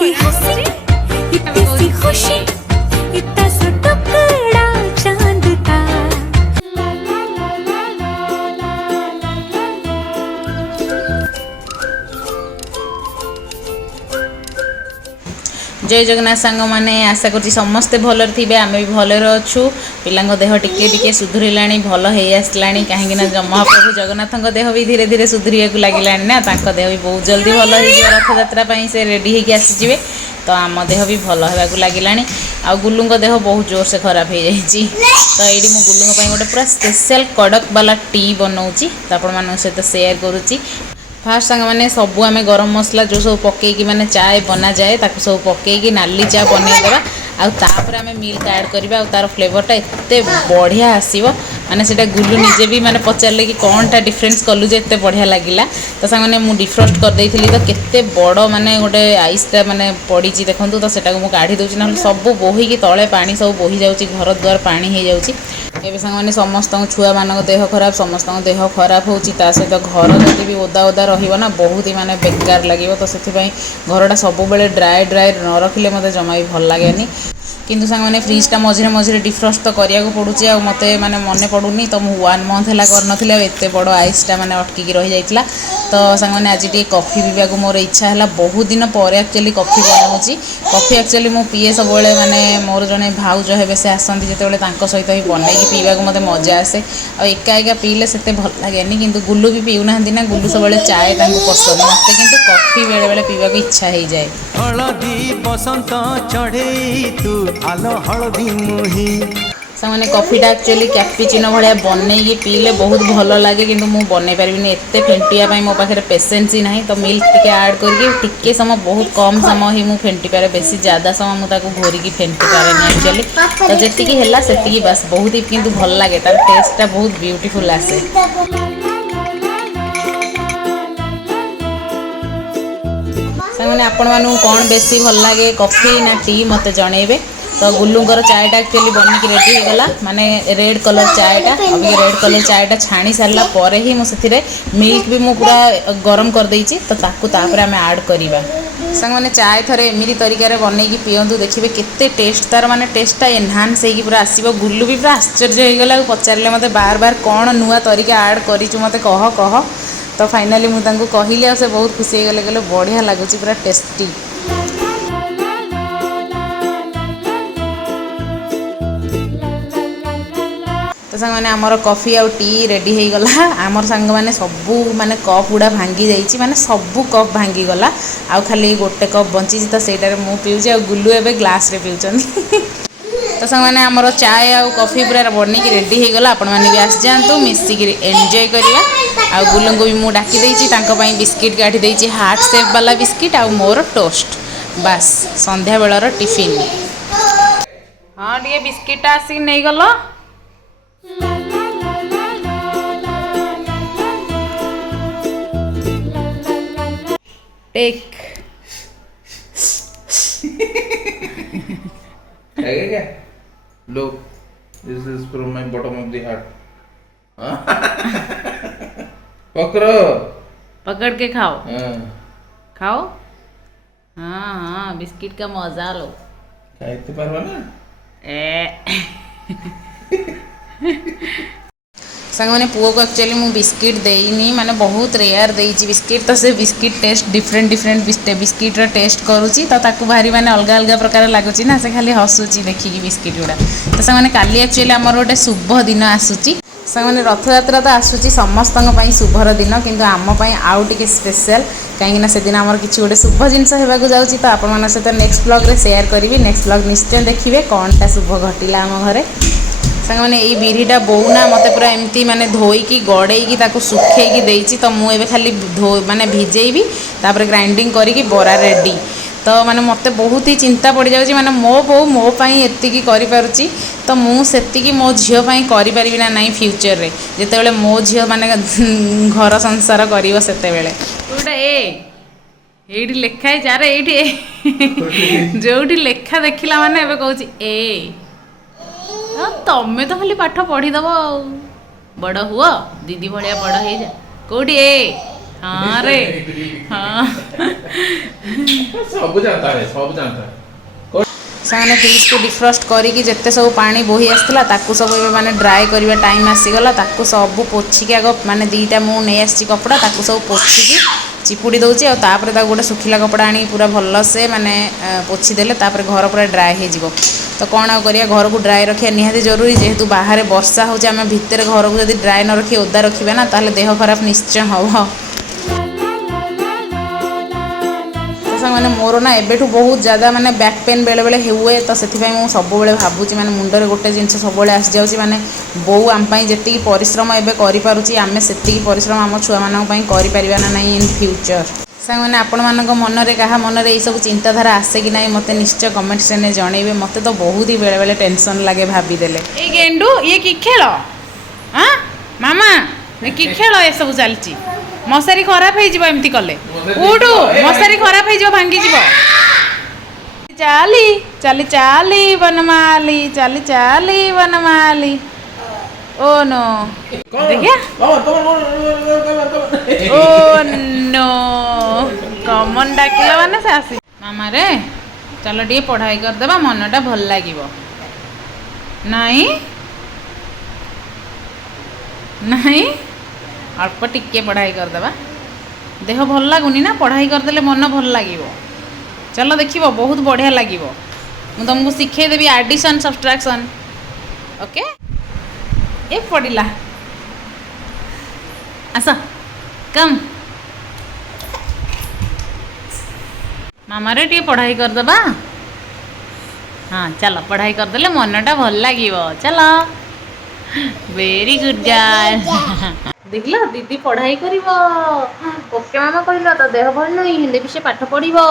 सी हंसी इतनी सी खुशी इतना सा टुकड़ा चांद का। जय जगन्नाथ सांग मैंने आशा करुँच समस्ते भलर थे आम भी भलर अच्छु पिला देह टिके टिके सुधुरला भल हो आसला कहीं महाप्रभु जगन्नाथ देह भी धीरे धीरे सुधुरिया लगे ना देह भी बहुत जल्दी भल हो रथजात्रा से रेडी होगी आसीजे तो आम देह भी भल होगा लगे आ गुलू देह बहुत जोर से खराब हो जाए तो ये गुलू गोटे पूरा स्पेशल कड़क वाला टी बनाऊँगी तो आपण सहित सेयार करुँची। फास्ट सांग मैंने सबू आम गरम मसला जो सब पकईकी मैंने चाय बना जाए ताकू सब पकईकी नाली चा बनईदेवा आउे आम मिल्क ऐड करवा तार फ्लेवरटा एत बढ़िया आसो माने से गुलू निजे भी माने पचारे कि कौन टा डिफरेन्स कलु जे एत बढ़िया लगिला तो सांग मुझे डिफ्रस्ट करदे तो केते बड़ माने गोटे आइसटा माने पड़ी देखूँ तो सेटा मुझे काढ़ी दूसरी ना सब बोहीकी तले पानी सब बोही जाऊँगी घर द्वार पानी हो जाऊँगी एवं सांग मैंने समस्त छुआ मान देह खराब समस्त देह खराब हो सहित घर जब भी ओदा ओदा रहा बहुत ही माने बेकार लगे तो से घरटा सब ड्राए ड्राए न रखिले मत जमा भी भल लगे किंतु सांग मैंने फ्रिजटा मझे मझे डिफ्रस्ट तो करिया पड़ुची आ मत माने मन पड़ुनी तो मुझे 1 मंथ है करन एत बड़ आइसटा माने अटकिकी रही जाइए तो सांग मैंने आज टी कॉफी पीवा मोर इच्छा है बहुत दिन पर एक्चुअली कॉफी बनाऊँगी कॉफी एक्चुअली मु पीए सब माने मोर जड़े भाउज हे से आसती जो सहित ही बनईकी पीवा मत मजा आसे और एका एका पीले से भल लगे कि गुलू भी पीऊना ना गुलू सब चाय पसंद मत कि कॉफी बेले बेले पीवा इच्छा हो जाए। हलदी बसंत चढ़े तू आलो हलदी मुही से कॉफीटा एक्चुअली कैपुचिनो भाया बनईकी पीले बहुत भल लगे कि मुझे बनई पारि एत फेंटिया मो पाखे पेसेंस ही ना तो मिल्क टी ऐड करके समय बहुत कम समय ही मुझे फेंटी पारे बेसी ज़्यादा समय मुझे घोरिकी फेंटी पारे एक्चुअली तो जी है से बस बहुत ही किंतु भल लगे तार टेस्टा बहुत ब्यूटीफुल आसे। मैंने आपण मानू कौन बेसी भल लगे कॉफी ना टी मत जनइबे तो गुल्लूर चायटा एक्चुअली बनिकी रेडी हो गला माने रेड कलर चायटा अभी रेड कलर चायटा छाणी सारा पर ही मुझे मिल्क भी मु पूरा गरम कर देइछि तो ताकू तापर आम ऐड करवा सांग मैंने चाय थरे एमती तरीके बनईकी पियंतु देखिए केते टेस्ट तार माने टेस्टा एनहांस होगी पूरा आसो गुल्लू भी पूरा आश्चर्य हो गला पचारे मत बार बार कौन नुआ तरीका ऐड करिछु मते कह तो फाइनाली मुझे कहली से बहुत खुशी हो गले कहले बढ़िया लगुच पूरा टेस्टी। तो सांग मैंने आमर कॉफी आउ टी रेडी हो गला आमर सांग मैंने सबू माने कप गुड़ा भांगी जाइए माने सबू कप भांगी गला आउ खाली गोटे कप बची तो सेटारे मु पीऊँ आ गुल्लू एवं ग्लास रे पीउछन तो सांग मैंने आमर चाय आउ कॉफी पूरा बनईकी रेडी हो गला आपण मैंने भी आस जातु मिसिक एंजॉय करवा आ गुलू को भी मुझे डाकी देती बिस्किट काटी देती हार्ट शेप वाला बिस्किट आ मोर टोस्ट बास संध्या बेलर टिफिन हाँ टे बिस्किट आसिक नहीं गल टेक क्या look this is from my bottom of the heart पकड़ो पकड़ के खाओ हाँ खाओ हाँ हाँ बिस्किट का मजा लो खाइते पारबा ना सांग मैंने पुओ को एक्चुअली मु बिस्किट देनी माने बहुत रेयर देइछि बिस्किट तो से biscuit taste different different biscuit रो टेस्ट करूची तो ताकू भारी माने अलग अलग प्रकार लागुची ना से खाली हसुची देखिकी बिस्किट गुड़ा तो सांग मैंने काली एक्चुअली आमर गोटे शुभ दिन आसूची सांग मैंने रथयात्रा तो आसूची समस्त शुभर दिन किंतु आम आउ टे स्पेशल कहीं से दिन आमर किसी गोटे शुभ जिनस होगा जाऊँगी तो आपण सहित नेक्स्ट ब्लॉग रे शेयर करी नेक्स्ट ब्लॉग निश्चय देखिए कौन टा शुभ घटिला आम घरे सांग मैंने यही बिरीटा बोना मत पूरा एमती माने धोईकी गड़ेकी सुखेकी देइछि तो मुझे खाली माने भिजेबी तापर ग्राइंडिंग करी बरा रेडी तो माने मत बहुत ही चिंता पड़ जाऊँगी माने मो बो मो पाई एतिकी करि पारुची तो मु सेतिकी मो झियो पाई करि परिबि ना नहीं फ्यूचर रे जेतेबेले मो झियो माने घर संसार करिवो सेतेबेले ओटा एठी लेखा है जारे एठी जोठी लेखा देखिला माने एबे कहूची ए तमें तो खाली पाठ पढ़ीदेव बड़ हुआ दीदी भाया बड़ हो जा कौटी ए हाँ रे हाँ सब जानता है सब जानता है से फ्रिज को डिफ्रस्ट करिकी जिते सब पानी बोही आसला ताकू सब माने ड्राए करवा टाइम आसीगला ताकू सब पोछिकी आग माने दीटा मु नहीं आसी कपड़ा ताकू सब पोछिकी चिपुड़ी दौची आ तापर ताकू गोटे सुखिला कपड़ा आनी पूरा भल से माने पोछीदेले तापर घर पूरा ड्राए हो तो कौन आ करिया घर को ड्राए रखिया निहाती जरूरी जेहेतु बाहर वर्षा होचे आम भितर घर को जब ड्राए न रखी ओदा रखिबा ना ताहले देह खराब निश्चय हम मैंने मोर ना एबेठू बहुत ज़्यादा माने बैक पेन बेले बेले हुए तो से सब भावुँ माने मुंडरे गोटे जिनस सब आसी जाऊँगी माने बो आम जी परिश्रम एबे करिपारुची आमे सेतिकी परिश्रम आम छुआ मानक पई करि परिबा ना नहीं इन फ्यूचर सांग मैंने आपण मानक मनरे कहा मनरे ये सब चिंताधारा आसे कि नहीं मते निश्चय कमेंट से जनइबे मते तो बहुत ही बेले बेले टेंशन लगे भावीदेले ए गेंडू ये कि खेल हाँ मामा ये कि खेल ये सब चलती मशारी खराब होमती कले उठू मशारी खराब हो भांगी जीव चाली चाली चाली बनमाली चाली चाली बनमाली ओ नो देखिए ओ नो कमन डाकिला माने से आसी मामा रे चलो टे पढ़ाई करदेबा मनटा भल लागिबो नहीं नहीं अल्प टिके पढ़ाई करदेबा देह भल लगुनि ना पढ़ाई करदेले मन भल लगिबो चलो देखिबो बहुत बढ़िया लगिबो मु तुमको सिखे देबी एडिशन सब्सट्रैक्शन ओके ए पढ़िला आस कम मामा रे टे पढ़ाई करदेबा हाँ चलो पढ़ाई करदेले मनटा भल लगिबो चलो वेरी गुड गर्ल देखल दीदी पढ़ाई करिवो ओके मामा कहला तो देह भल नहीं हिंदी भी से पाठ पढ़िवो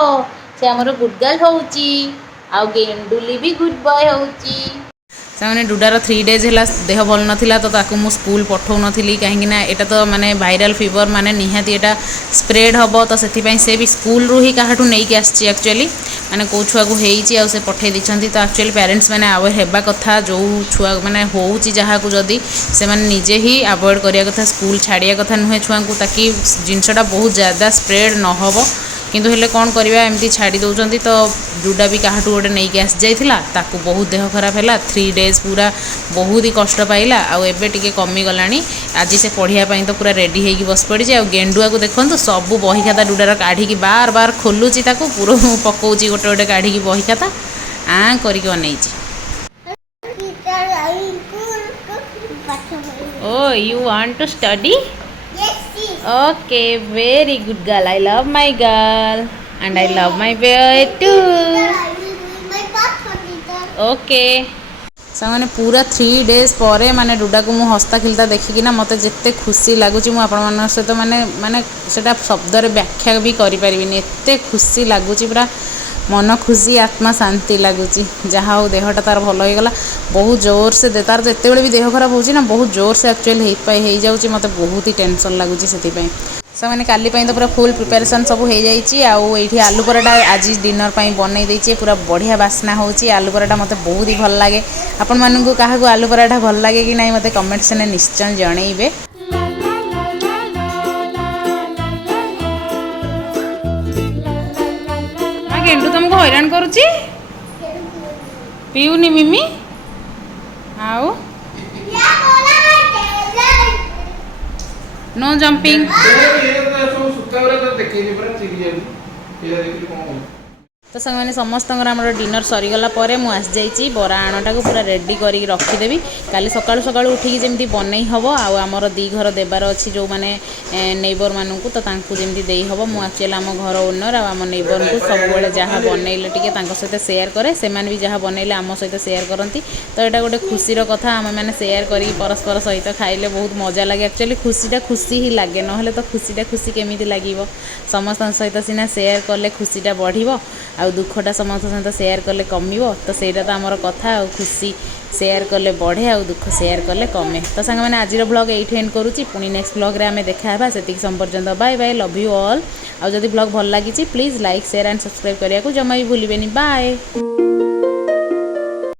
से हमर गुड गर्ल होउची आ गेंडुली भी गुड बॉय होउची से डुडार 3 डेज है देह भल नाला तो ताकू मु स्कूल पठौ नथिली कहीं ना एटा तो माने वायरल फीवर माने निहाती एटा स्प्रेड हम तो से भी स्कूल रू ही काहाठू नहीं आसी एक्चुअली माने कौ छुआ को होईची आ से पठे दी तो एक्चुअली पेरेंट्स मैंने अवेयर हेबा कथा जो छुआ माने होउची जहाँ को जदी से माने निजे ही अवॉइड करिया कथा स्कूल छाड़िया कथा नुहे छुआ को ताकि जिनसटा बहुत ज़्यादा स्प्रेड न हो किंतु हेले कौन करवा एमती छाड़ी दौरान तो जुडा भी काहाठू गोटे नहीं आसी जाइला ताकू बहुत देह खराब है 3 डेज पूरा बहुत ही कष्ट पाइला आउ एबे टिके कमी गलानी आज से पढ़िया तो पूरा रेडी होगी बस पड़ी आ गेंडुआ को देखो सब बही खाता डुडार काढ़ी बार बार खोलुची पूरा पकाउची गोटे गोटे काढ़ी बही खाता आ करके अनैची oh you want to study Okay, very good girl. I love my girl and I love my boy too. Okay. मैंने पूरा 3 डेज पर माने डुडा को मु हस्ता खिलता देखिकी ना मत जिते खुशी लगुच मुझे सहित माने माने सेटा शब्द व्याख्या भी करि परिबिनी एते खुशी लगुच पूरा मन खुशी आत्मा शांति लगुच जहाँ हो देहटा तार भल हो गला बहुत जोर से तार जिते बड़े भी देह खराब होची ना बहुत जोर से एक्चुअली हो जाऊँगी मत बहुत ही टेंशन लगुच से मैंने काली तो पूरा फुल प्रिपेरेसन सब हो जाइए आलू पराठा आज डिनर पर बनई देचे पूरा बढ़िया बास्ना होची आलू पराठा मत बहुत ही भल लगे आपण मानू क्या आलू पराठा भल लगे कि नहीं मत कमेंट से निश्चय जनइबे गेंडू तुमको हैरान करुची पीऊनी मिमी आउ नो जंपिंग तो संग मैंने समस्त डिनर सरीगला मुझे आसी बरा आणटा को पूरा रेडी करके रखीदेवी काली सकाळु सकाळु उठिकी जमी बनई हम आमर 2 घर देवार अच्छी जो मैंने नेबर मानक तो जमी दे हम मुझे एक्चुअली आम घर ओनर आम नेबर को सब जहाँ बनइले टे सहित सेयार करे से भी जहाँ बनइले आम सहित सेयार करती तो यहाँ गोटे खुशीर कथा आम मैंने सेयार कर परस्पर सहित खाइले बहुत मजा लगे एक्चुअली खुशीटा खुशी ही लगे ना तो खुशीटा खुशी केमी लगे समस्त सहित सीना सेयार कले खुशीटा बढ़ आ दुखटा समस्त सहित सेयार कले कमिबो तो सेटा तो आमर कथा आ खुशी सेयार कले बढ़े आ दुख सेयार कले कमे तो सांग मैंने आज ब्लॉग ये एंड करुच्ची पुणी नेक्स्ट ब्लॉग रे आमे देखा हेबा सेतिक संपर्यंत bye bye love you all आ जदि ब्लॉग भल लागी please like share and subscribe करिया को जमा भी भूलिबेनी बाय।